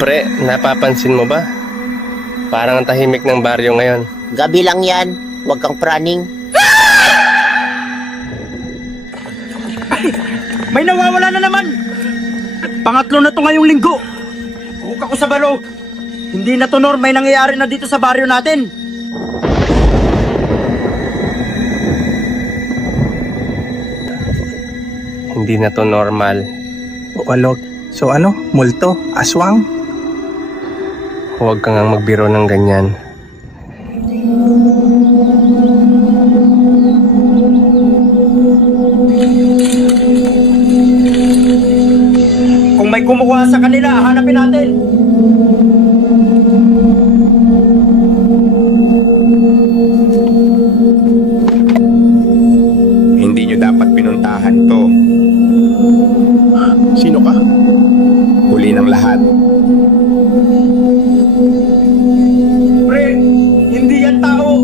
Pre, napapansin mo ba? Parang ang tahimik ng baryo ngayon. Gabi lang yan. Huwag kang praning. May nawawala na naman! Pangatlo na to ngayong linggo. Hukak ako sa balo. Hindi na to may nangyayari na dito sa baryo natin. Hindi na to normal. Walog. So ano? Multo? Aswang? Huwag kang ang magbiro ng ganyan. Kung may kumukuha sa kanila, hanapin natin. Hindi nyo dapat pinuntahan to. Sino ka? Huli ng lahat. Pre, hindi yan tao.